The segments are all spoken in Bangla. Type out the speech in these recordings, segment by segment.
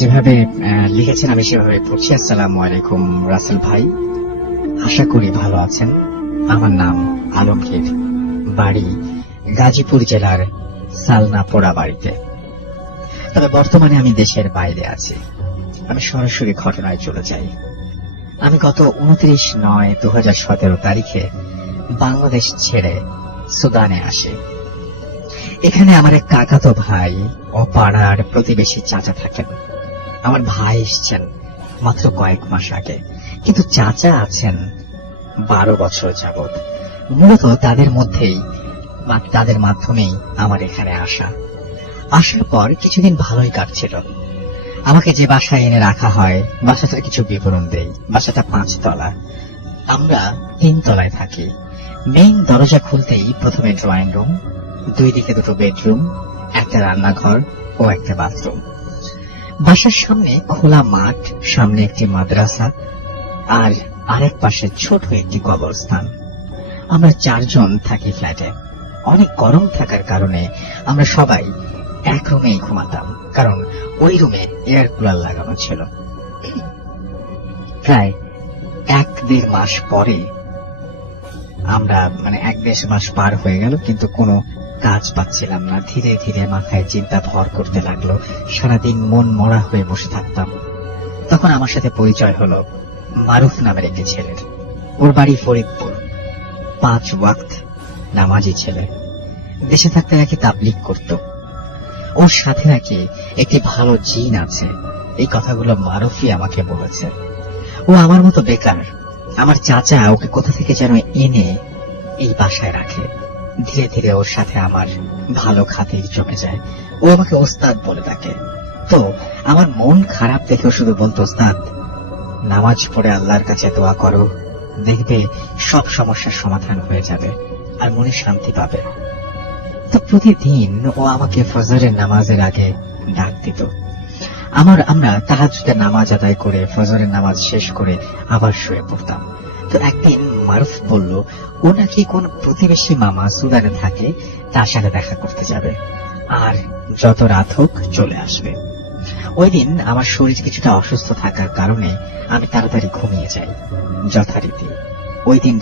যেভাবে লিখেছেন আমি সেভাবে পড়ছি। আসসালামু আলাইকুম রাসেল ভাই, আশা করি ভালো আছেন। আমার নাম আলমগীর, বাড়ি গাজীপুর জেলার সালনাপোড়া বাড়িতে। তবে বর্তমানে আমি দেশের বাইরে আছি। আমি সরাসরি ঘটনায় চলে যাই। আমি গত 29/9/2017 তারিখে বাংলাদেশ ছেড়ে সুদানে আসি। এখানে আমার এক কাকাতো ভাই ও পাড়ার প্রতিবেশী চাচা থাকেন। আমার ভাই এসছেন মাত্র কয়েক মাস আগে, কিন্তু চাচা আছেন 12 বছর যাবৎ। মূলত তাদের মাধ্যমেই আমার এখানে আসার পর কিছুদিন ভালোই কাটছিল। আমাকে যে বাসায় এনে রাখা হয়, বাসাটার কিছু বিবরণ দেই। বাসাটা 5 তলা, আমরা 3 তলায় থাকি। মেইন দরজা খুলতেই প্রথমে ড্রয়িং রুম, 2 দিকে 2টো বেডরুম, একটা রান্নাঘর ও একটা বাথরুম। বাসার সামনে খোলা মাঠ, সামনে একটি মাদ্রাসা আর আরেক পাশে ছোট একটি কবরস্থান। আমরা 4 জন থাকি ফ্ল্যাটে। অনেক গরম থাকার কারণে আমরা সবাই এক রুমেই ঘুমাতাম, কারণ ওই রুমে এয়ার কুলার লাগানো ছিল। প্রায় 1-1.5 মাস পরে আমরা 1-1.5 মাস পার হয়ে গেল, কিন্তু কোনো কাজ পাচ্ছিলাম না। ধীরে ধীরে মাথায় চিন্তা ভর করতে লাগলো। সারাদিন মন মরা হয়ে বসে থাকতাম। তখন আমার সাথে পরিচয় হলো মারুফ নামের একটি ছেলের। ওর বাড়ি ফরিদপুর, 5 ওয়াক্ত নামাজি ছেলে। দেশে থাকতে নাকি তাবলিগ করত। ওর সাথে নাকি একটি ভালো জিন আছে। এই কথাগুলো মারুফই আমাকে বলেছে। ও আমার মতো বেকার। আমার চাচা ওকে কোথা থেকে যেন এনে এই বাসায় রাখে। ধীরে ধীরে ওর সাথে আমার ভালো খাতির জমে যায়। ও আমাকে ওস্তাদ বলে ডাকে। তো আমার মন খারাপ দেখেও শুধু বলতো, ওস্তাদ, নামাজ পড়ে আল্লাহর কাছে দোয়া করো, দেখবে সব সমস্যার সমাধান হয়ে যাবে আর মনে শান্তি পাবে। তো প্রতিদিন ও আমাকে ফজরের নামাজের আগে ডাক দিত। আমরা তাহাজ্জুদের নামাজ আদায় করে ফজরের নামাজ শেষ করে আবার শুয়ে পড়তাম। তো একদিন মারুফ বলল ও নাকি কোন প্রতিবেশী মামা সুদানে থাকে, তার সাথে দেখা করতে যাবে আর যত রাত হোক চলে আসবে। ওই দিন আমার শরীর কিছুটা অসুস্থ থাকার কারণে আমি তাড়াতাড়ি ঘুমিয়ে যাই। যথারীতি ওই দিন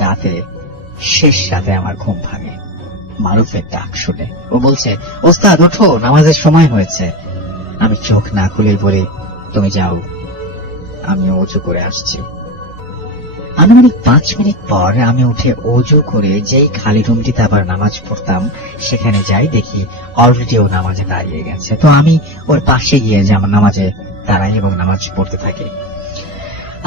শেষ রাতে আমার ঘুম ভাঙে মারুফের ডাক শুনে। ও বলছে, ওস্তাদ ওঠো, নামাজের সময় হয়েছে। আমি চোখ না খুলেই বলি, তুমি যাও, আমি ওযু করে আসছি। আনুমানিক 5 মিনিট পর আমি উঠে ওযু করে যেই খালি রুমটিতে আবার নামাজ পড়তাম সেখানে যাই, দেখি অলরেডি ও নামাজে দাঁড়িয়ে গেছে। তো আমি ওর পাশে গিয়ে আমার নামাজে দাঁড়াই এবং নামাজ পড়তে থাকি।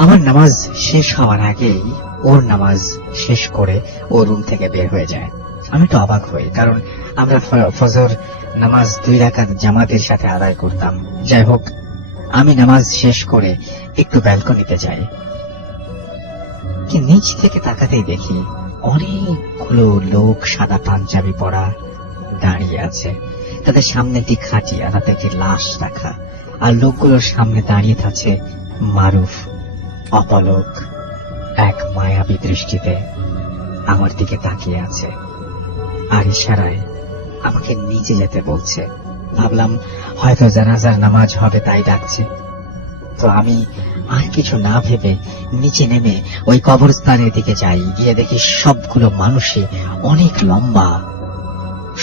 আমার নামাজ শেষ হওয়ার আগেই ওর নামাজ শেষ করে ও রুম থেকে বের হয়ে যায়। আমি তো অবাক হই, কারণ আমরা ফজর নামাজ 2 রাকাত জামাতের সাথে আদায় করতাম। যাই হোক, আমি নামাজ শেষ করে একটু ব্যালকনিতে যাই। কি নিচ থেকে তাকাতেই দেখি অনেকগুলো লোক সাদা পাঞ্জাবি পরা দাঁড়িয়ে আছে। তাদের সামনে একটি খাটিয়া, তাতে একটি লাশ রাখা, আর লোকগুলোর সামনে দাঁড়িয়ে থাকে মারুফ, অপলক এক মায়াবী দৃষ্টিতে আমার দিকে তাকিয়ে আছে আর ইশারায় আমাকে নিচে যেতে বলছে। ভাবলাম হয়তো জানাজার নামাজ হবে তাই ডাকছে। তো আমি আর কিছু না ভেবে নিচে নেমে ওই কবরস্থানের দিকে যাই। গিয়ে দেখি সবগুলো মানুষই অনেক লম্বা,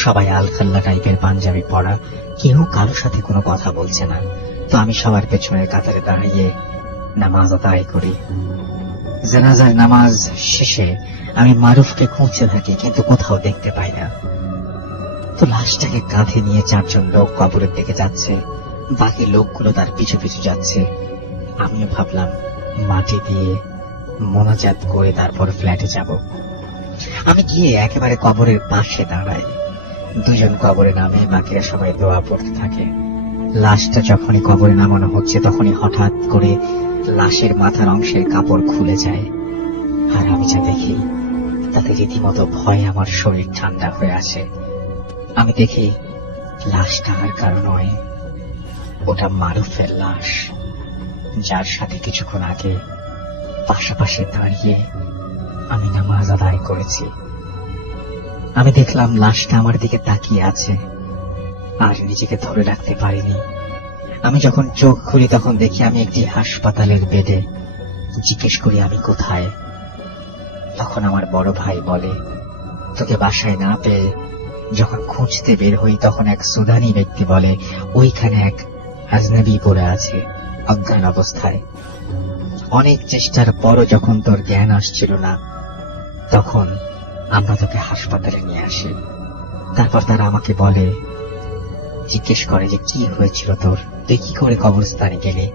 সবাই আলখাল্লা টাইপের পাঞ্জাবি পরা, কেউ কারোর সাথে কোনো কথা বলছে না। তো আমি সবার পেছনের কাতারে দাঁড়িয়ে নামাজ আদায় করি। জানাজার নামাজ শেষে আমি মারুফকে খুঁজতে থাকি, কিন্তু কোথাও দেখতে পাই না। তো লাশটাকে কাঁধে নিয়ে 4 জন লোক কবরের দিকে যাচ্ছে, বাকি লোকগুলো তার পিছু পিছু যাচ্ছে। আমিও ভাবলাম মাটি দিয়ে মোনাজাত করে তারপর ফ্ল্যাটে যাব। আমি গিয়ে একেবারে কবরের পাশে দাঁড়াই। 2 জন কবরে নামে, বাকিরা সবাই দোয়া পড়তে থাকে। লাশটা যখনই কবরে নামানো হচ্ছে তখনই হঠাৎ করে লাশের মাথার অংশের কাপড় খুলে যায়, আর আমি যা দেখি তাতে রীতিমতো ভয়ে আমার শরীর ঠান্ডা হয়ে আসে। আমি দেখি লাশটা আর কারো নয়, ওটা মারুফের লাশ, যার সাথে কিছুক্ষণ আগে পাশাপাশি দাঁড়িয়ে আমি নামাজ আদায় করেছি। আমি দেখলাম লাশটা আমার দিকে তাকিয়ে আছে, আর নিজেকে ধরে রাখতে পারিনি। আমি যখন চোখ খুলি তখন দেখি আমি একটি হাসপাতালের বেডে। জিজ্ঞেস করি আমি কোথায়। তখন আমার বড় ভাই বলে, তোকে বাসায় না পেয়ে যখন খুঁজতে বের হই তখন এক সুদানি ব্যক্তি বলে ওইখানে এক আজনবী পড়ে আছে অজ্ঞান অবস্থায়। অনেক চেষ্টার পরও যখন তোর জ্ঞান আসছিল না তখন আমরা তোকে হাসপাতালে নিয়ে আসি। তারপর তারা আমাকে বলে, জিজ্ঞেস করে যে কি হয়েছিল তোর, তুই কি করে কবরস্থানে গেলি।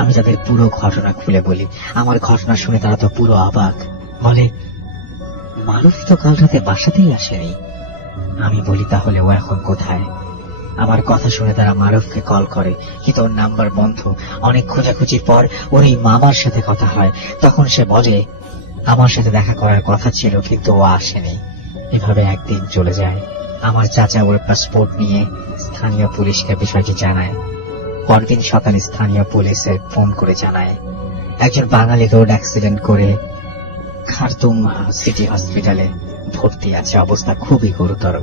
আমি তাদের পুরো ঘটনা খুলে বলি। আমার ঘটনা শুনে তারা তো পুরো অবাক, বলে মারুফ তো কাল রাতে বাসাতেই আসেনি। আমি বলি তাহলে ও এখন কোথায়। আমার কথা শুনে তারা মারুফকে কল করে, কিন্তু ওর নাম্বার বন্ধ। অনেক খোঁজাখুঁজির পর ওর এই মামার সাথে কথা হয়। তখন সে বলে আমার সাথে দেখা করার কথা ছিল কিন্তু ও আসেনি। এভাবে একদিন চলে যায়। আমার চাচা ওর পাসপোর্ট নিয়ে স্থানীয় পুলিশকে বিষয়টি জানায়। পরদিন সকালে স্থানীয় পুলিশে ফোন করে জানায় একজন বাঙালি রোড অ্যাক্সিডেন্ট করে খার্তুম সিটি হসপিটালে ভর্তি আছে, অবস্থা খুবই গুরুতর।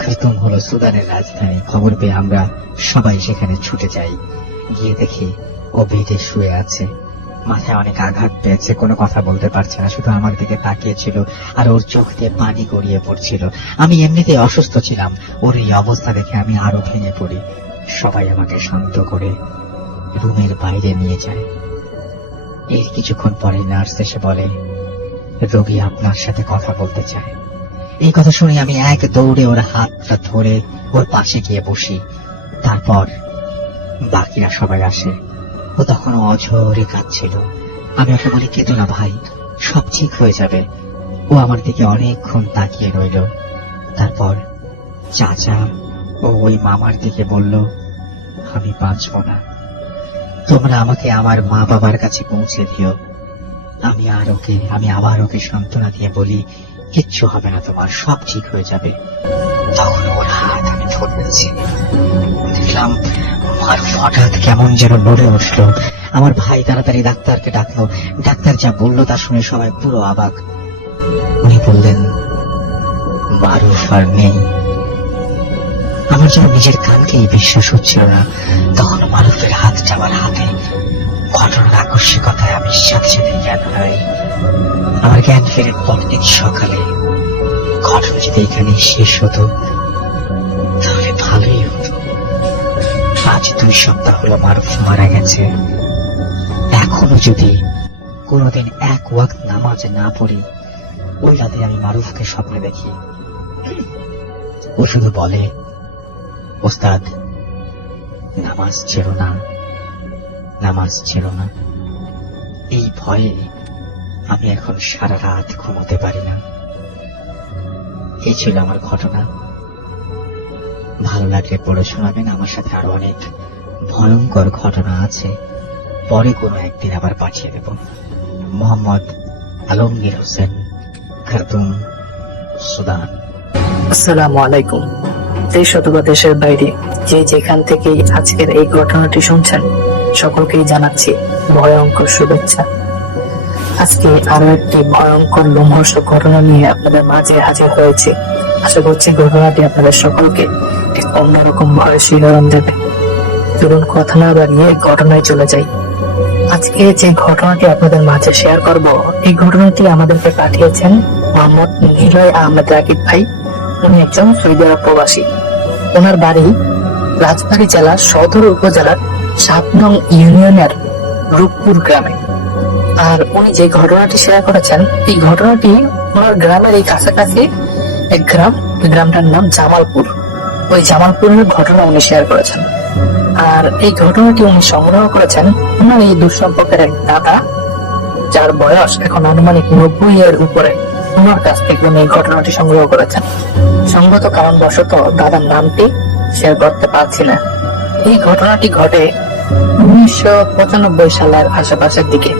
খার্তুম হলো সুদানের রাজধানী। খবর পেয়ে আমরা সবাই সেখানে ছুটে যাই। গিয়ে দেখি ও বেডে শুয়ে আছে, মাথায় অনেক আঘাত পেয়েছে, কোনো কথা বলতে পারছে না, শুধু আমার দিকে তাকিয়েছিল আর ওর চোখ দিয়ে পানি গড়িয়ে পড়ছিল। আমি এমনিতেই অসুস্থ ছিলাম, ওর এই অবস্থা দেখে আমি আরো ভেঙে পড়ি। সবাই আমাকে শান্ত করে রুমের বাইরে নিয়ে যায়। এর কিছুক্ষণ পরে নার্স এসে বলে রোগী আপনার সাথে কথা বলতে চায়। এই কথা শুনে আমি এক দৌড়ে ওর হাতটা ধরে ওর পাশে গিয়ে বসি। তারপর বাকিরা সবাই আসে। ও তখন অঝরে কাঁদছিল। আমি ওকে বলি কেঁদো না ভাই, সব ঠিক হয়ে যাবে। ও আমার দিকে অনেকক্ষণ তাকিয়ে রইল। তারপর চাচা ও ওই মামার দিকে বলল আমি বাঁচবো না, তোমরা আমাকে আমার মা বাবার কাছে পৌঁছে দিও। আমি আবার ওকে সান্ত্বনা দিয়ে বলি কিচ্ছু হবে না তোমার, সব ঠিক হয়ে যাবে। তখন ওর হাত আমি ধরেছি। দেখলাম মারুফ হঠাৎ কেমন যেন নড়ে উঠল। আমার ভাই তাড়াতাড়ি ডাক্তারকে ডাকলো। ডাক্তার যা বললো তা শুনে সবাই পুরো অবাক। উনি বললেন মারুফ আর নেই। আমার যেন নিজের কানকেই বিশ্বাস হচ্ছিল না। তখন মারুফের হাতটা আমার হাতে। ঘটনার আকস্মিকতায় আমি সাথে সাথে জ্ঞান হারাই। আমার জ্ঞান ফেরে পরদিন সকালে। ঘটনা যদি এখানে শেষ হতো তাহলে ভালোই হতো। আজ 2 সপ্তাহ হলো মারুফ মারা গেছে। এখনো যদি কোনোদিন এক ওয়াক্ত নামাজ না পড়ি, ওই রাতে আমি মারুফকে স্বপ্নে দেখি। ও শুধু বলে ওস্তাদ নামাজ ছিল না, নামাজ ছিল না। এই ভয়ে আমি এখন সারা রাত ঘুমোতে পারি না। এই ছিল আমার ঘটনা। ভালো লাগলে পড়ে শোনাবেন। আমার সাথে আরো অনেক ভয়ঙ্কর ঘটনা আছে, পরে কোনো একদিন আবার পাঠিয়ে দেব। Mohammad Alamgir Hossain, Khartoum, Sudan. আসসালামু আলাইকুম। দেশ অথবা দেশের বাইরে যে যেখান থেকেই আজকের এই ঘটনাটি শুনছেন সকলকেই জানাচ্ছি ভয়ঙ্কর শুভেচ্ছা। আজকে আরো একটি ভয়ঙ্কর লোমহর্ষক ঘটনা নিয়ে আপনাদের মাঝে হাজির হয়েছে। আশা করছি ঘটনাটি আপনাদের সকলকে এক অন্যরকম ভয় শিহরণ দেবে। চলুন কথা না বাড়িয়ে ঘটনায় চলে যাই। আজকে যে ঘটনাটি আপনাদের মাঝে শেয়ার করব, এই ঘটনাটি আমাদেরকে পাঠিয়েছেন মোহাম্মদ নিলয় আহমেদ রাকিব ভাই। উনি একজন সৌদি আরব প্রবাসী। ওনার বাড়ি রাজবাড়ী জেলার সদর উপজেলার 7 নং ইউনিয়নের রূপপুর গ্রামে। আর উনি যে ঘটনাটি শেয়ার করেছেন, এই ঘটনাটি ওনার গ্রামের এই কাছাকাছি এক গ্রাম, গ্রামটার নাম জামালপুর। ওই জামালপুরের ঘটনা উনি শেয়ার করেছেন। আর এই ঘটনাটি উনি সংগ্রহ করেছেন ওনার এই দুঃসম্পর্কের এক দাদা, যার বয়স এখন আনুমানিক 90 এর উপরে। ওনার কাছ থেকে উনি এই ঘটনাটি সংগ্রহ করেছেন। সঙ্গত কারণবশত দাদার নামটি শেয়ার করতে পারছি না। এই ঘটনাটি ঘটে 1995 সালের আশেপাশের দিকে।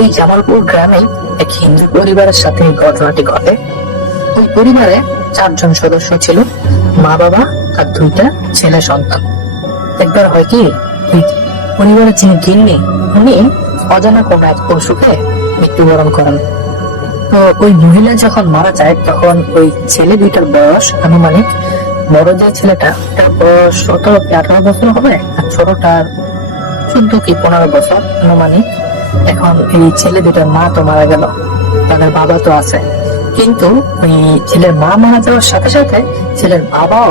এই জামালপুর গ্রামে এক হিন্দু পরিবারের সাথে এই ঘটনাটি ঘটে। ওই পরিবারে 4 জন সদস্য ছিল, মা বাবা আর 2টা ছেলে সন্তান। একবার হয় কি, পরিবারের যিনি গিন্নি উনি অজানা কোন এক অসুখে মৃত্যুবরণ করেন। তো ওই মহিলা যখন মারা যায় তখন ওই ছেলে 2টার বয়স আনুমানিক বড় যে ছেলেটা তার বয়স 17 কি 18 বছর হবে, আর ছোটটার 14 কি 15 বছর আনুমানিক। এখন এই ছেলে দুটার মা তো মারা গেল, তাদের বাবা তো আছে, কিন্তু ওই ছেলের মা মারা যাওয়ার সাথে সাথে ছেলের বাবাও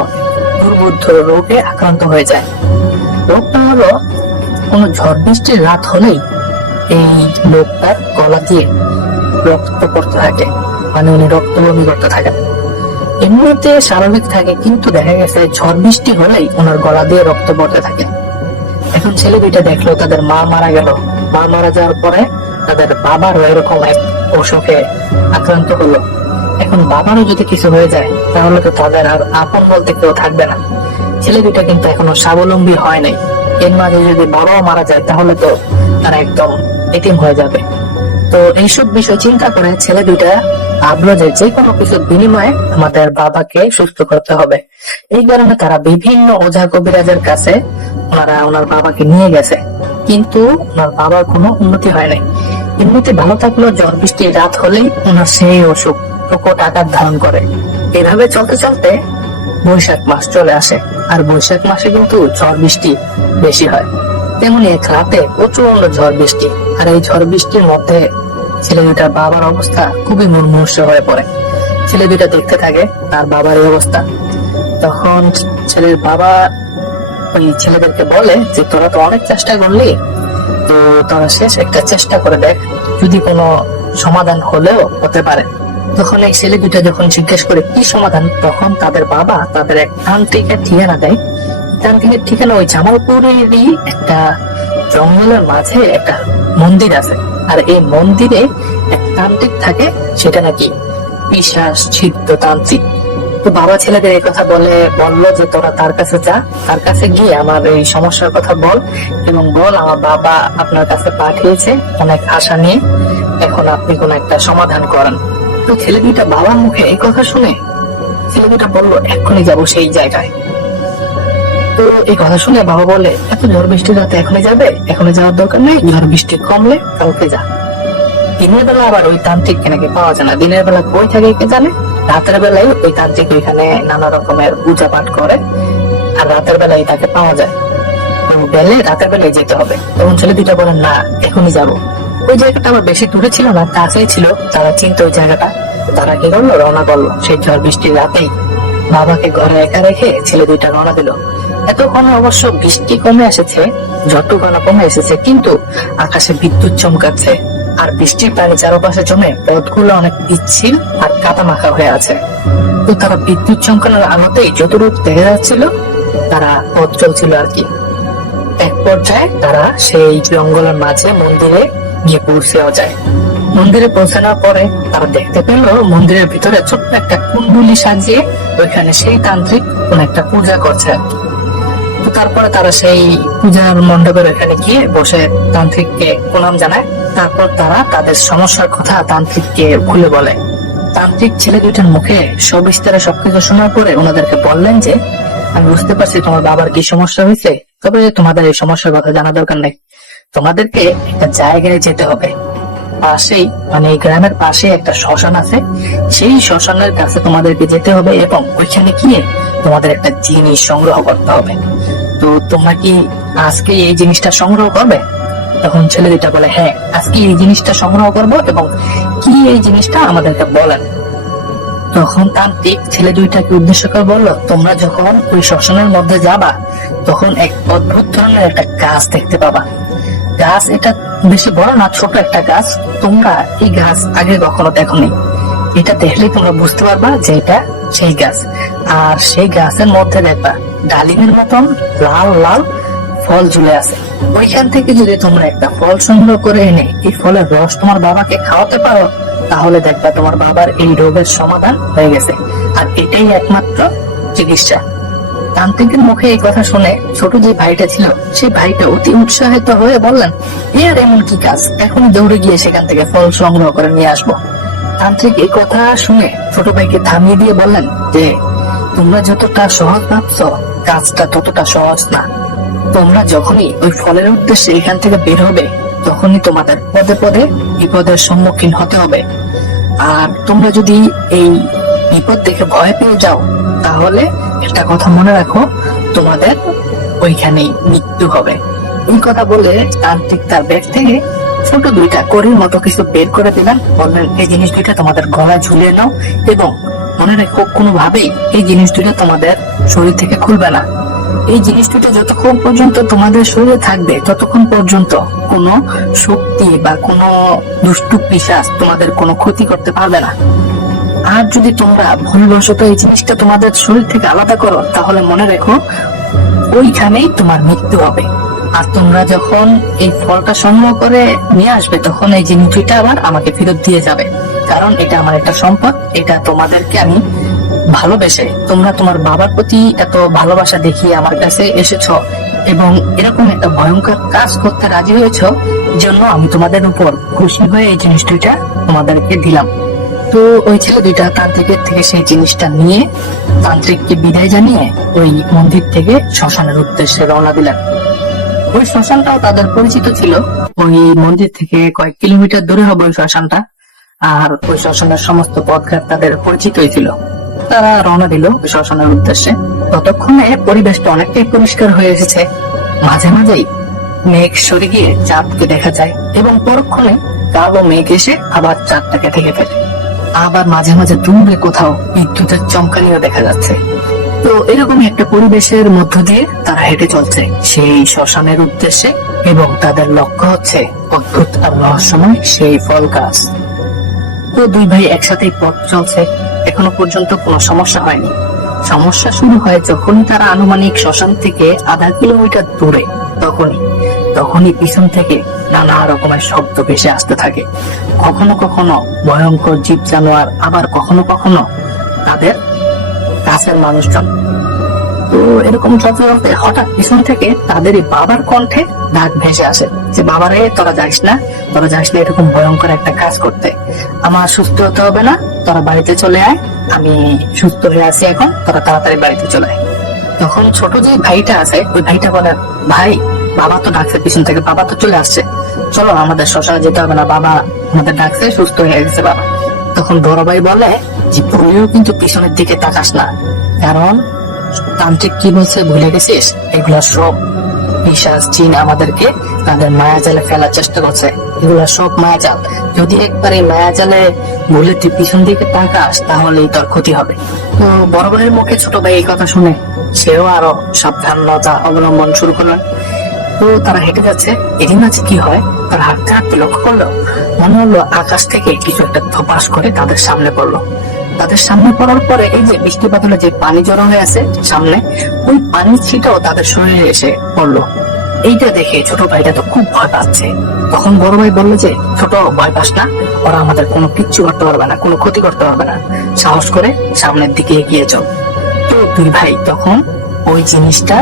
দুর্বোধ্য রোগে আক্রান্ত হয়ে যায়। রোগটা হলো কোনো ঝড় বৃষ্টির রাত হলেই এই লোকটার গলা দিয়ে রক্ত পড়তে থাকে, মানে উনি রক্ত বমি করতে থাকেন। এমনিতে স্বাভাবিক থাকে, কিন্তু দেখা গেছে ঝড় বৃষ্টি হলেই ওনার গলা দিয়ে রক্ত পড়তে থাকে। এখন ছেলে দুইটা দেখলো তাদের মা মারা গেল, মা মারা যাওয়ার পরে তাদের বাবারও এরকম এক অসুখে আক্রান্ত হলো। এখন বাবারও যদি কিছু হয়ে যায় তাহলে তো তাদের আর আপন বলতে কেউ থাকবে না। ছেলে দুইটা কিন্তু এখনো স্বাবলম্বী হয় নাই, এর মাঝে যদি বাবাও মারা যায় তাহলে তো তারা একদম এতিম হয়ে যাবে। তো এইসব বিষয় চিন্তা করে ছেলে দুইটা ভাবলো যে যে কোনো কিছুর বিনিময়ে আমাদের বাবাকে সুস্থ করতে হবে। এই কারণে তারা বিভিন্ন ওঝা কবিরাজের কাছে ওনার বাবাকে নিয়ে গেছে, কিন্তু ওনার বাবার কোনো উন্নতি হয় নাই। এমনিতে ভালো থাকলেও ঝড় বৃষ্টির রাত হলেই ওনার সেই অসুখ প্রকট আকার ধারণ করে। এভাবে চলতে চলতে বৈশাখ মাস চলে আসে, আর বৈশাখ মাসে কিন্তু ঝড় বৃষ্টি বেশি হয়। তেমনি এক রাতে প্রচন্ড ঝড় বৃষ্টি, আর এই ঝড় বৃষ্টির মধ্যে ছেলে দুটার বাবার অবস্থা খুবই মুমূর্ষু হয়ে পড়ে। ছেলে দুটা দেখতে থাকে তার বাবার এই অবস্থা। তখন ছেলের বাবা ওই ছেলেদেরকে বলে যে তোরা তো অনেক চেষ্টা করলি, তো তোরা শেষ একটা চেষ্টা করে দেখ, যদি কোনো সমাধান হলেও হতে পারে। তখন এই ছেলে দুটা যখন জিজ্ঞেস করে কি সমাধান, তখন তাদের বাবা তাদের এক তান্ত্রিকের ঠিকানা দেয়। তান্ত্রিকের ঠিকানা ওই জামালপুরেরই একটা জঙ্গলের মাঝে একটা মন্দির আছে, আর এই মন্দিরে এক তান্ত্রিক থাকে, সেটা নাকি পিশাচ সিদ্ধ তান্ত্রিক। তো বাবা ছেলেদের এই কথা বললো যে তোরা তার কাছে যা, তার কাছে গিয়ে আমার এই সমস্যার কথা বল, এবং বল আমার বাবা আপনার কাছে পাঠিয়েছে অনেক আশা নিয়ে, এখন আপনি কোন একটা সমাধান করেন। তো ছেলে দুইটা বাবার মুখে এই কথা শুনে ছেলে দুইটা বললো এক্ষুনি যাবো সেই জায়গায়। তো এই কথা শুনে বাবা বলে এত ঝড় বৃষ্টির রাতে এখনই যাবে? এখনই যাওয়ার দরকার নেই, ঝড় বৃষ্টি কমলে কালকে যা। দিনের বেলা আবার ওই তান্ত্রিককে নাকি পাওয়া যায় না, দিনের বেলা কই থাকে কে জানে। রাতের বেলায় ওই তান্ত্রিক ওইখানে নানা রকমের পূজা পাঠ করে, আর রাতের বেলায় তাকে পাওয়া যায়। বেলে রাতের বেলায় যেতে হবে। তখন ছেলে দুইটা বলেন না এখনই যাবো। ওই জায়গাটা আবার বেশি দূরে ছিল না, কাছেই ছিল, তারা চিন্তা ওই জায়গাটা। তারা কি করলো, রওনা করলো সেই ঝড় বৃষ্টির রাতেই। বাবাকে ঘরে একা রেখে ছেলে দুইটা রওনা দিল। এতক্ষণে অবশ্য বৃষ্টি কমে এসেছে, ঝড়টুকানা কমে এসেছে, কিন্তু আকাশে বিদ্যুৎ চমকাচ্ছে, আর বৃষ্টির পানি চারপাশে জমে পথগুলো অনেক পিচ্ছিল আর কাদা মাখা হয়ে আছে। তো তারা বিদ্যুৎ চমকানোর আলোতেই যতটুকু দেখা যাচ্ছিল তারা পথ চলছিল আর কি। এক পর্যায়ে তারা সেই জঙ্গলের মাঝে মন্দিরে গিয়ে পৌঁছেও যায়। মন্দিরে পৌঁছানোর পরে তারা দেখতে পেল মন্দিরের ভিতরে ছোট্ট একটা কুণ্ডুলি সাজিয়ে ওইখানে সেই তান্ত্রিক কোন একটা পূজা করছে। তো তারপরে তারা সেই পূজার মণ্ডপের ওখানে গিয়ে বসে তান্ত্রিককে প্রণাম জানায়। তারপর তারা তাদের সমস্যার কথা তান্ত্রিককে খুলে বলে। তান্ত্রিক ছেলে দুইটার মুখে সবিস্তারে সবকিছু শোনার পরে ওনাদেরকে বললেন যে আমি বুঝতে পারছি তোমার বাবার কি সমস্যা হয়েছে, তবে তোমাদের এই সমস্যার কথা জানা দরকার নেই। তোমাদেরকে একটা জায়গায় যেতে হবে, পাশেই মানে এই গ্রামের পাশে একটা শ্মশান আছে, সেই শ্মশানের কাছে তোমাদেরকে যেতে হবে এবং ওইখানে গিয়ে তোমাদের একটা জিনিস সংগ্রহ করতে হবে। তো তোমরা কি আজকে এই জিনিসটা সংগ্রহ করবে? তখন ছেলে দুইটা বলে হ্যাঁ আজকে এই জিনিসটা সংগ্রহ করব, এবং কি এই জিনিসটা আমাদেরকে বলেন। তখন তান্ত্রিক ছেলে দুইটাকে উদ্দেশ্য করে বললো তোমরা যখন ওই শ্মশানের মধ্যে যাবা তখন এক অদ্ভুত ধরনের একটা গাছ দেখতে পাবা। গাছ এটা বেশি বড় না, ছোট একটা গাছ। তোমরা এই গাছ আগে কখনো দেখোনি, এটা দেখলেই তোমরা বুঝতে পারবা যে এটা সেই গাছ। আর সেই গাছের মধ্যে দেখবা ডালিমের মতন লাল লাল ফল ঝুলে আছে। ওইখান থেকে যদি তোমরা একটা ফল সংগ্রহ করে এনে এই ফলের রস তোমার বাবাকে খাওয়াতে পারো, তাহলে দেখবা তোমার বাবার এই রোগের সমাধান হয়ে গেছে, আর এটাই একমাত্র চিকিৎসা। তান্ত্রিকের মুখে এই কথা শুনে ছোট যে ভাইটা ছিল সেই ভাইটা অতি উৎসাহিত হয়ে বললেন এ আর এমন কি কাজ, এখন দৌড়ে গিয়ে সেখান থেকে ফল সংগ্রহ করে নিয়ে আসবো। তান্ত্রিক এই কথা শুনে ছোট ভাইকে থামিয়ে দিয়ে বললেন যে তোমরা যতটা সহজ ভাবছো কাজটা ততটা সহজ না। তোমরা যখনই ওই ফলের উদ্দেশ্যে এখান থেকে বের হবে তখনই তোমাদের পদে পদে বিপদের সম্মুখীন হতে হবে। আর তোমরা যদি এই বিপদ দেখে ভয় পেয়ে যাও তাহলে একটা কথা মনে রাখো, তোমাদের ওইখানেই মৃত্যু হবে। এই কথা বলে তান্ত্রিক তার ব্যাগ থেকে ছোট দুইটা কড়ির মতো কিছু বের করে দিলেন। বললেন, এই জিনিস দুইটা তোমাদের গলায় ঝুলিয়ে নাও এবং মনে রেখো কোনোভাবেই এই জিনিস দুইটা তোমাদের শরীর থেকে খুলবে না। এই জিনিস দুটো যতক্ষণ পর্যন্ত তোমাদের শরীরে থাকবে ততক্ষণ পর্যন্ত কোনো শক্তি বা কোনো দুষ্টু পিশাচ তোমাদের কোনো ক্ষতি করতে পারবে না। আর যদি তোমরা ভুলবশত এই জিনিসটা তোমাদের শরীর থেকে আলাদা করো, তাহলে মনে রেখো ওইখানেই তোমার মৃত্যু হবে। আর তোমরা যখন এই ফলটা সংগ্রহ করে নিয়ে আসবে, তখন এই জিনিস দুইটা আবার আমাকে ফেরত দিয়ে যাবে, কারণ এটা আমার একটা সম্পদ। এটা তোমাদেরকে আমি ভালোবেসে, তোমরা তোমার বাবার প্রতি এত ভালোবাসা দেখিয়ে আমার কাছে এসেছো এবং এরকম একটা ভয়ঙ্কর কাজ করতে রাজি হয়েছো, জন্য আমি তোমাদের উপর খুশি হয়ে এই জিনিস দুইটা তোমাদেরকে দিলাম। তো ওই ছেলে দুইটা তান্ত্রিকের থেকে সেই জিনিসটা নিয়ে তান্ত্রিককে বিদায় জানিয়ে ওই মন্দির থেকে শ্মশানের উদ্দেশ্যে রওনা দিলেন। ওই শ্মশানটাও তাদের পরিচিত ছিল। ওই মন্দির থেকে কয়েক কিলোমিটার দূরে হবে ওই শ্মশানটা। আর ওই শ্মশানের সমস্ত পথঘাট তাদের পরিচিতই ছিল। তারা রওনা দিল ওই শ্মশানের উদ্দেশ্যে। ততক্ষণে পরিবেশটা অনেকটাই পরিষ্কার হয়ে এসেছে। মাঝে মাঝেই মেঘ সরে গিয়ে চাঁদকে দেখা যায় এবং পরক্ষণে কালো মেঘ এসে আবার চাঁদটাকে ঢেকে ফেলে। আবার মাঝে মাঝে দূরে কোথাও বিদ্যুতের চমকানিও দেখা যাচ্ছে। তো এরকম একটা পরিবেশের মধ্য দিয়ে তারা হেঁটে চলছে সেই শ্মশানের উদ্দেশ্যে এবং তাদের লক্ষ্য হচ্ছে অদ্ভুত আর রহস্যময় সেই ফল গাছ। তো দুই ভাই একসাথেই পথ চলছে। এখনো পর্যন্ত কোনো সমস্যা হয়নি। সমস্যা শুরু হয় যখনই তারা আনুমানিক শ্মশান থেকে আধা কিলোমিটার দূরে, তখনই পিছন থেকে নানা রকমের শব্দ ভেসে আসতে থাকে। কখনো কখনো ভয়ঙ্কর জীব জানোয়ার, আবার কখনো কখনো তাদের কাছের মানুষজন। তো এরকম চলতে চলতে হঠাৎ পিছন থেকে তাদেরই বাবার কণ্ঠে ডাক ভেসে আসে যে, বাবারে তোরা যাইস না এরকম ভয়ঙ্কর একটা কাজ করতে। আমার সুস্থ হতে হবে না, তোরা বাড়িতে চলে আয়, আমি সুস্থ হয়ে আছি এখন, তোরা তাড়াতাড়ি বাড়িতে চলে আয়। তখন ছোট যে ভাইটা আছে, ওই ভাইটা বলে, ভাই বাবা তো ডাকছে পিছন থেকে, বাবা তো চলে আসছে, চলো আমাদের শ্মশানে যেতে হবে না, বাবা আমাদের ডাকছে, সুস্থ হয়ে গেছে বাবা। তখন বড় ভাই বলে যে, তুমিও কিন্তু পিছনের দিকে তাকাস না, কারণ তান্ত্রিক কি বলছে ভুলে গেছিস? এগুলা সব পিশাচ জিন আমাদেরকে তাদের মায়াজালে ফেলার চেষ্টা করছে। এগুলা সব মায়াজাল। যদি একবার এই মায়াজালে ভুলে তুই পিছন দিকে তাকাস, তাহলেই তোর ক্ষতি হবে। তো বড় ভাইয়ের মুখে ছোট ভাই এই কথা শুনে সেও আরো সাবধানতা অবলম্বন শুরু করলেন। তো তারা হেঁটে যাচ্ছে। এদিন আছে কি হয়, তার হাঁটতে হাঁটতে লক্ষ্য করলো, মনে হলো আকাশ থেকে কিছু একটা ধপাস করে তাদের সামনে পড়লো। তাদের সামনে পড়ার পরে এই যে বৃষ্টি বাদলে যে পানি জড়ো হয়ে আছে সামনে, ওই পানির ছিটাও তাদের শরীরে এসে পড়লো। এইটা দেখে ছোট ভাইটা তো খুব ভয় পাচ্ছে। তখন বড় ভাই বললো যে, ছোট ভয় পাস না, ওরা আমাদের কোনো কিচ্ছু করতে পারবে না, কোনো ক্ষতি করতে পারবে না, সাহস করে সামনের দিকে এগিয়ে চল। তো দুই ভাই তখন ওই জিনিসটা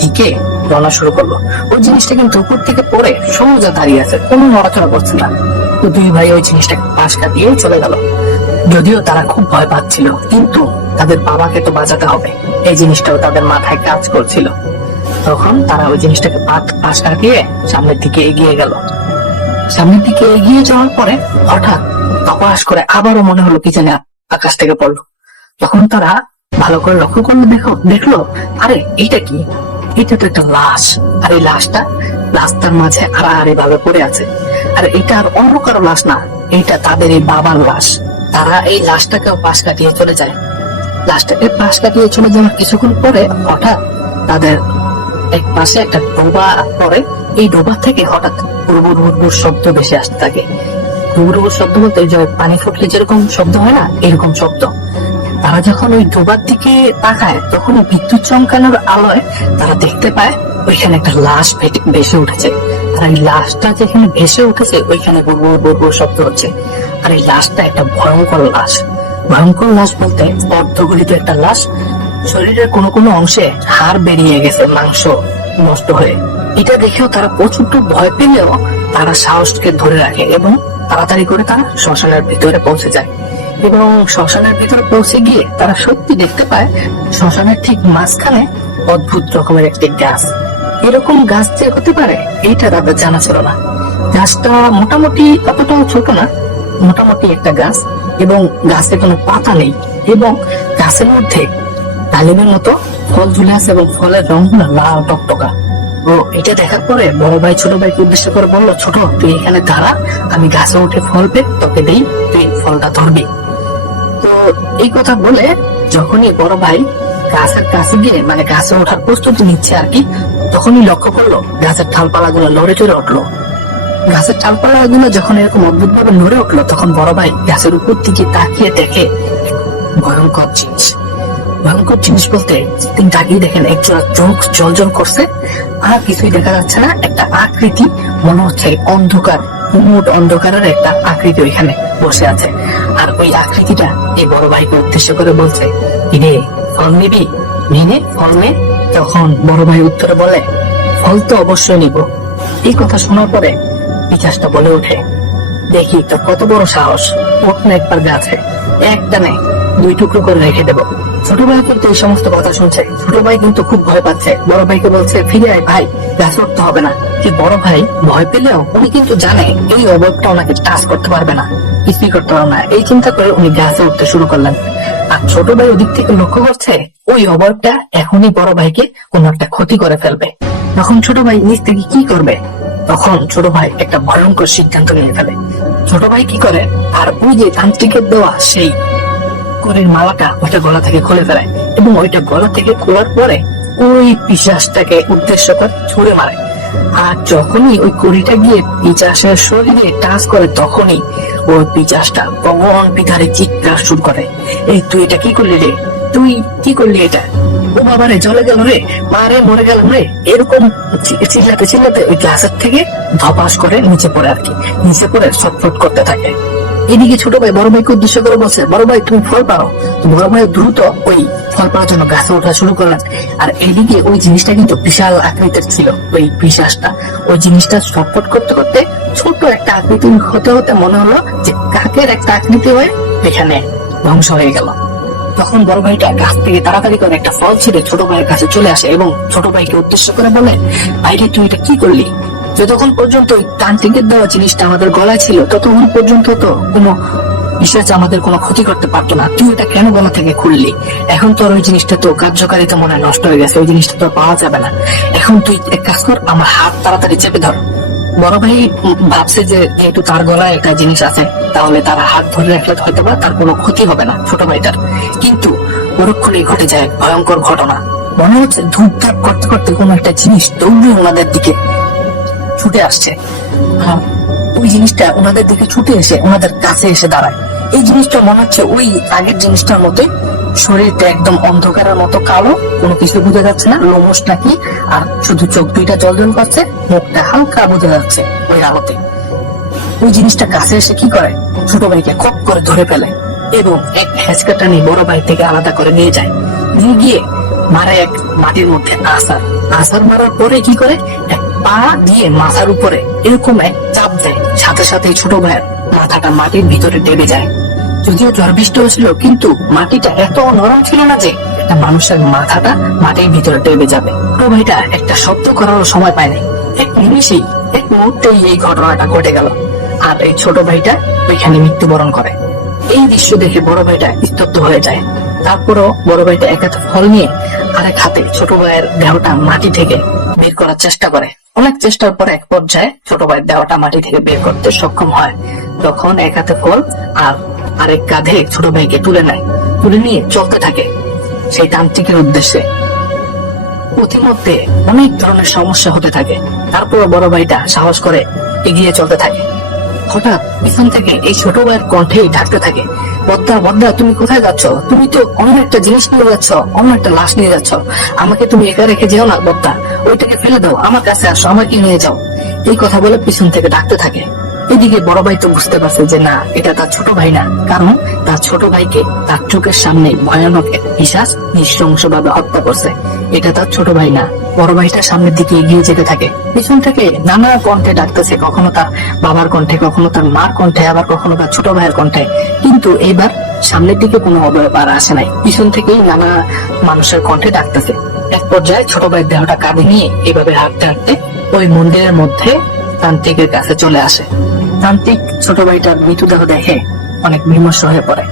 দিকে রওনা শুরু করলো। ওই জিনিসটা কিন্তু উপর থেকে পড়ে সোজা দাঁড়িয়ে আছে, কোনো নড়াচড়া করছে না। তো দুই ভাই ওই জিনিসটাকে পাশ কাটিয়ে চলে গেল। যদিও তারা খুব ভয় পাচ্ছিল, কিন্তু তাদের বাবাকে তো বাঁচাতে হবে, এই জিনিসটাও তাদের মাথায় কাজ করছিল। তখন তারা ওই জিনিসটাকে পাশ কাটিয়ে সামনের দিকে এগিয়ে গেল। সামনের দিকে এগিয়ে যাওয়ার পরে হঠাৎ তপাস করে আবারও মনে হলো কি জানি আকাশ থেকে পড়লো। তখন তারা ভালো করে লক্ষ্য করলো, দেখলো আরে এইটা কি? এটা তো একটা লাশ। আর এই লাশটা রাস্তার মাঝে আড়াআড়ি ভাবে পড়ে আছে। আর এটা আর অন্য কারো লাশ না, এটা তাদের এই বাবার লাশ। তারা এই লাশটাকেও পাশ কাটিয়ে চলে যায়। লাশটাকে পাশ কাটিয়ে চলে যাওয়ার কিছুক্ষণ পরে হঠাৎ তাদের এক পাশে একটা ডোবা পড়ে। এই ডোবা থেকে হঠাৎ বুড়বুড় বুড়বুড় শব্দ ভেসে আসতে থাকে। বুড়বুড় শব্দ বলতে যে পানি ফুটলে যেরকম শব্দ হয় না, এরকম শব্দ। তারা যখন ওই ডোবার দিকে তাকায়, তখন বিদ্যুৎ চমকানোর আলোয় তারা দেখতে পায় ওইখানে একটা লাশ ভেসে উঠেছে। আর এই লাশটা যেখানে ভেসে উঠেছে ওইখানে বুড়বুড় বুড়বুড় শব্দ হচ্ছে। আর এই লাশটা একটা ভয়ঙ্কর লাশ। ভয়ঙ্কর লাশ বলতে অর্ধগলিত একটা লাশ। শরীরের কোনো কোনো অংশে হাড় বেরিয়ে গেছে, মাংস নষ্ট হয়ে। এটা দেখেও তারা প্রচন্ড ভয় পেলেও তারা সাহসকে ধরে রাখে এবং তাড়াতাড়ি করে তারা শ্মশানের ভিতরে পৌঁছে যায়। এবং শ্মশানের ভিতরে পৌঁছে গিয়ে তারা সত্যি দেখতে পায় শ্মশানের ঠিক মাঝখানে অদ্ভুত রকমের একটি গাছ। এরকম গাছ যে হতে পারে এইটা তাদের জানা ছিল না। গাছটা মোটামুটি অতটাও ছোট না, মোটামুটি একটা গাছ, এবং গাছে কোনো পাতা নেই, এবং গাছের মধ্যে তালিমের মতো ফল ঝুলে আছে এবং ফলের রং হলো লাল টকটকা। ও এটা দেখার পরে বড় ভাই ছোট ভাইকে উদ্দেশ্য করে বললো, ছোট তুই এখানে দাঁড়া, আমি গাছে উঠে ফল পেয়ে তোকে দেই, তুই ফলটা ধরবি। তো এই কথা বলে যখনই বড় ভাই গাছের কাছে গিয়ে মানে গাছে ওঠার প্রস্তুতি নিচ্ছে আর কি, তখনই লক্ষ্য করলো গাছের ডালপালা গুলো লড়ে চড়ে উঠলো। গাছের ডালপালা গুলো যখন এরকম অদ্ভুত ভাবে নড়ে উঠলো, তখন বড় ভাই গাছের উপর দিকে তাকিয়ে দেখে ভয়ঙ্কর জিনিস। ভয়ঙ্কর জিনিস বলতে তিনি তাকিয়ে দেখেন একজোড়া চোখ জল করছে, আর কিছুই দেখা যাচ্ছে না। একটা আকৃতি মনে হচ্ছে অন্ধকার, উন্মুট অন্ধকারের একটা আকৃতি ওইখানে বসে আছে। আর ওই আকৃতিটা এই বড় ভাইকে উদ্দেশ্য করে বলছে, ইরে ফল নিবি, নিনে ফল নে। তখন বড় ভাই উত্তরে বলে, ফল তো অবশ্যই নিব। এই কথা শোনার পরে পিচাসটা বলে ওঠে, দেখি তোর কত বড় সাহস, ওঠ না একবার গাছে, একটা নেই 2 টুকরো করে রেখে দেবো। ছোট ভাই কিন্তু এই সমস্ত কথা শুনছে, ছোট ভাই কিন্তু খুব ভয় পাচ্ছে। বড় ভাইকে বলছে, ফিরে আয় ভাই, গাছে উঠতে হবে না। যে বড় ভাই ভয় পেলেও উনি কিন্তু জানে এই অবয়বটা ওনাকে টাচ করতে পারবে না, কিছুই করতে পারবে না। এই চিন্তা করে উনি গাছে উঠতে শুরু করলেন। আর ছোট ভাই ওদিক থেকে লক্ষ্য করছে ওই অবয়বটা এখনই বড় ভাইকে কোন একটা ক্ষতি করে ফেলবে। তখন ছোট ভাই নিজ থেকে কি করবে? তখন ছোট ভাই একটা ভয়ঙ্কর সিদ্ধান্ত নিয়ে ফেলে। ছোট ভাই কি করে, আর ওই যে তান্ত্রিকের দেওয়া সেই করির মালাটা ওইটা গলা থেকে খুলে ফেলায়, এবং ওইটা গলা থেকে খোলার পরে ওই পিশাচটাকে উদ্দেশ্য করে ছুড়ে মারে। আর যখনই ওই কড়িটা গিয়ে পিশাচের শরীরে টাচ করে, তখনই ওই পিশাচটা ভগবান পিতারে চিৎকার শুরু করে, এই তুই এটা কি করলি রে, তুই কি করলি এটা, ও বাবারে জ্বলে গেল রে, মারে মরে গেল রে। এরকম চিল্লাতে চিল্লাতে ওই গ্লাসের থেকে ধপাস করে নিচে পড়ে আর কি, নিচে পড়ে ছটফট করতে থাকে। এদিকে ছোট ভাই বড় ভাইকে উদ্দেশ্য করে বলছে, বড় ভাই তুমি ফল পাও। বড় ভাই দ্রুত ওই ফল পাওয়ার জন্য গাছে ওঠা শুরু করলেন। আর এইদিকে ওই জিনিসটা কিন্তু বিশাল আকৃতির ছিল, ওই পিশাচটা। ওই জিনিসটা ছটফট করতে করতে ছোট একটা আকৃতি হতে হতে মনে হলো যে কাকের একটা আকৃতি হয়ে এখানে ধ্বংস হয়ে গেল। তখন বড় ভাইটা গাছ থেকে তাড়াতাড়ি করে একটা ফল ছিঁড়ে ছোট ভাইয়ের কাছে চলে আসে এবং ছোট ভাইকে উদ্দেশ্য করে বলে, ভাইরে তুই এটা কি করলি? যতক্ষণ পর্যন্ত ওই তান্ত্রিকের দেওয়া জিনিসটা আমাদের গলায় ছিল, ততক্ষণ পর্যন্ত তো কোনো পিশাচ আমাদের কোনো ক্ষতি করতে পারতো না, তুই এটা কেন গলা থেকে খুললি? এখন তোর ওই জিনিসটা তো কার্যকারিতা মনে হয় নষ্ট হয়ে গেছে, ওই জিনিসটা তো পাওয়া যাবে না। এখন তুই এক কাজ কর, আমার হাত তাড়াতাড়ি চেপে ধর। বড় ভাই ভাবছে যে যেহেতু তার গলায় একটা জিনিস আছে, তাহলে তার হাত ধরে রাখলে হয়তো বা তার কোনো ক্ষতি হবে না ছোট ভাইটার। কিন্তু পরক্ষণেই ঘটে যায় ভয়ঙ্কর ঘটনা। মনে হচ্ছে ধূপধাপ করতে করতে কোনো একটা জিনিস দৌড়ে ওনাদের দিকে ছুটে আসছে। ওই জিনিসটা ওনাদের দিকে ছুটে এসে ওনাদের কাছে এসে দাঁড়ায়। এই জিনিসটা মনে হচ্ছে ওই আগের জিনিসটার মতোই, শরীরটা একদম অন্ধকারের মতো কালো, কোনো কিছু বোঝা যাচ্ছে না, লোমশ নাকি, আর শুধু চোখ দুইটা জ্বলজ্বল করছে, মুখটা হালকা বোঝা যাচ্ছে ওই আলোতে। ওই জিনিসটা কাছে এসে কি করে, ছোট ভাইকে খপ করে ধরে ফেলে এবং এক হেঁচকা টানি বড় ভাই থেকে আলাদা করে নিয়ে যায়। নিয়ে গিয়ে মারে এক মাটির মধ্যে আসার মারার পরে কি করে, এক পা দিয়ে মাথার উপরে এরকম এক চাপ দেয়, সাথে সাথে ছোট ভাইয়ের মাথাটা মাটির ভিতরে ডেবে যায়। যদিও ঝড় বৃষ্টি হয়েছিল, কিন্তু মাটিটা এত নরম ছিল না যে একটা মানুষের মাথাটা মাটির ভিতরে ডেবে যাবে। ছোট ভাইটা একটা শব্দ করার সময় পায়নি, এক নিমিষেই, এক মুহূর্তেই এই ঘটনাটা ঘটে গেল। আর এই ছোট ভাইটা ওইখানে মৃত্যুবরণ করে। এই দৃশ্য দেখে বড় ভাইটা স্তব্ধ হয়ে যায়। তারপরও বড় ভাইটা এক হাতে ফল নিয়ে আরেক হাতে ছোট ভাইয়ের দেহটা মাটি থেকে বের করার চেষ্টা করে। অনেক চেষ্টার পর এক পর্যায়ে ছোট ভাইয়ের দেহটা মাটি থেকে বের করতে সক্ষম হয়। তখন এক হাতে ফল আর আরেক কাঁধে ছোট ভাইকে তুলে নেয়, তুলে নিয়ে চলতে থাকে সেই তান্ত্রিকের উদ্দেশ্যে। প্রতিমধ্যে অনেক ধরনের সমস্যা হতে থাকে, তারপর বড় ভাইটা সাহস করে এগিয়ে চলতে থাকে। হঠাৎ পিছন থেকে এই ছোট ভাইয়ের কণ্ঠেই ডাকতে থাকে, বদ্দা বদ্দা তুমি কোথায় যাচ্ছ? তুমি তো অন্য একটা জিনিস নিয়ে যাচ্ছ, অন্য একটা লাশ নিয়ে যাচ্ছ, আমাকে তুমি একা রেখে যেও না বদ্দা, ওইটাকে ফেলে দাও, আমার কাছে আসো, আমাকে নিয়ে যাও। এই কথা বলে পিছন থেকে ডাকতে থাকে। এদিকে বড় ভাই তো বুঝতে পারছে যে না, এটা তার ছোট ভাই না, কারণ তার ছোট ভাইকে তার চোখের সামনে ভয়ানক এক পিশাচ নৃশংসভাবে হত্যা করছে। এটা তার ছোট ভাই না। বড় ভাইটা সামনের দিকে এগিয়ে যেতে থাকে, পিছন থেকে নানা কণ্ঠে ডাকতেছে, কখনো তার বাবার কণ্ঠে, কখনো তার মার কণ্ঠে, আবার কখনো তার ছোট ভাইয়ের কণ্ঠে। কিন্তু এইবার সামনের দিকে কোনো অবয়ব আর আসে নাই, পিছন থেকেই নানা মানুষের কণ্ঠে ডাকতেছে। এক পর্যায়ে ছোট ভাইয়ের দেহটা কাঁধে নিয়ে এভাবে হাঁটতে হাঁটতে ওই মন্দিরের মধ্যে তান্ত্রিকের কাছে চলে আসে। তান্ত্রিক ছোট ভাইটার মৃতদেহ দেখে অনেক বিমর্ষ হয়ে পড়ে।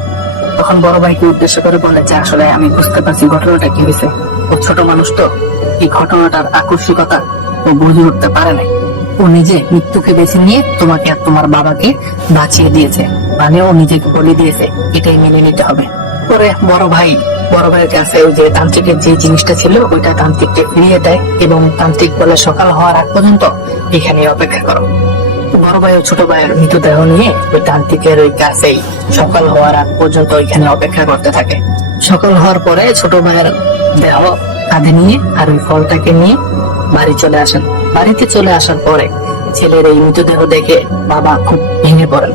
তখন বড় ভাইকে উদ্দেশ্য করে বলে যে আসলে আমি বুঝতে পারছি ঘটনাটা কি হয়েছে। ও ছোট মানুষ তো, এই ঘটনাটার আকস্মিকতা ও বুঝে উঠতে পারে নাই। ও নিজে মৃত্যুকে বেছে নিয়ে তোমাকে আর তোমার বাবাকে বাঁচিয়ে দিয়েছে, মানে ও নিজেকে বলে দিয়েছে, এটাই মেনে নিতে হবে। পরে বড় ভাইয়ের কাছে ওই যে তান্ত্রিকের যে জিনিসটা ছিল ওইটা তান্ত্রিককে ফিরিয়ে দেয় এবং তান্ত্রিক বলে সকাল হওয়ার আগ পর্যন্ত এখানে অপেক্ষা করো। বড় ভাই ও ছোট ভাইয়ের মৃতদেহ নিয়ে ওই তান্ত্রিকের ওই কাছেই সকাল হওয়ার আগ পর্যন্ত ওইখানে অপেক্ষা করতে থাকে। সকাল হওয়ার পরে ছোট ভাইয়ের দেহ কাঁধে নিয়ে আর ওই ফলটাকে নিয়ে বাড়ি চলে আসেন। বাড়িতে চলে আসার পরে ছেলের এই মৃতদেহ দেখে বাবা খুব ভেঙে পড়েন।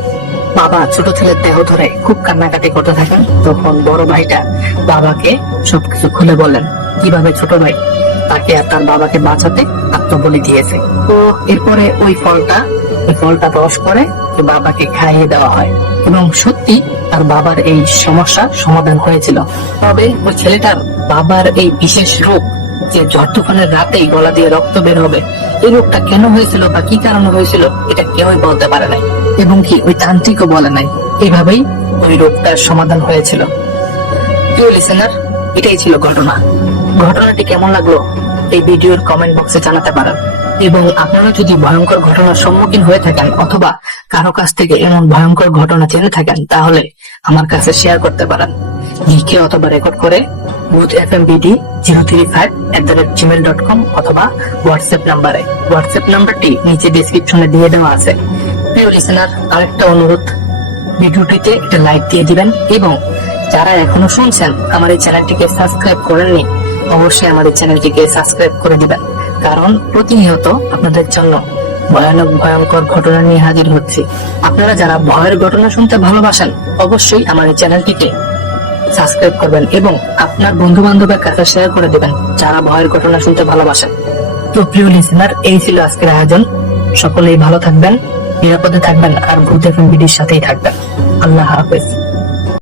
বাবা ছোট ছেলের দেহ ধরে খুব কান্নাকাটি করতে থাকেন। তখন বড় ভাইটা বাবাকে সবকিছু খুলে বললেন, কিভাবে ছোট ভাই তাকে আর তার বাবাকে বাঁচাতে আত্মবলি দিয়েছে। তো এরপরে ওই ফলটা রস করে বাবাকে খাইয়ে দেওয়া হয় এবং সত্যি তার বাবার এই সমস্যার সমাধান হয়েছিল। তবে ওই ছেলেটার বাবার এই বিশেষ রোগ যে ঝড় তুফানের রাতেই গলা দিয়ে রক্ত বের হবে, এই রোগটা কেন হয়েছিল বা কি কারণে হয়েছিল এটা কেউই বলতে পারে নাই এবং কি ওই তান্ত্রিকও বলে নাই। এইভাবেই ওই রোগটার সমাধান হয়েছিল। প্রিয় লিসেনার, এটাই ছিল ঘটনাটি কেমন লাগলো এই ভিডিওর কমেন্ট বক্সে জানাতে পারেন এবং আপনারা যদি ভয়ঙ্কর ঘটনার সম্মুখীন হয়ে থাকেন অথবা কারো কাছ থেকে এমন ভয়ঙ্কর ঘটনা জেনে থাকেন তাহলে আমার কাছে শেয়ার করতে পারেন, লিখে অথবা রেকর্ড করে boothfmbd035@gmail.com অথবা হোয়াটসঅ্যাপ নাম্বারে। হোয়াটসঅ্যাপ নাম্বারটি নিচে ডেসক্রিপশনে দিয়ে দেওয়া আছে। প্রিয় লিসেনার, আরেকটা অনুরোধ, ভিডিওটিতে একটা লাইক দিয়ে দিবেন এবং যারা এখনো শুনছেন আমার এই চ্যানেলটিকে সাবস্ক্রাইব করেননি অবশ্যই আমাদের চ্যানেলটিকে সাবস্ক্রাইব করে দিবেন, কারণ প্রতিনিয়ত আপনাদের জন্য ভয়ঙ্কর ঘটনা নিয়ে হাজির হচ্ছি। আপনারা যারা ভয়ের ঘটনা শুনতে ভালোবাসেন অবশ্যই আমার এই চ্যানেলটিকে সাবস্ক্রাইব করবেন এবং আপনার বন্ধু বান্ধবের কাছে শেয়ার করে দিবেন যারা ভয়ের ঘটনা শুনতে ভালোবাসেন। তো প্রিয় লিসেনার, এই ছিল আজকের আয়োজন। সকলেই ভালো থাকবেন, নিরাপদে থাকবেন আর ভূত এফএম বিডির সাথেই থাকবেন। আল্লাহ হাফেজ।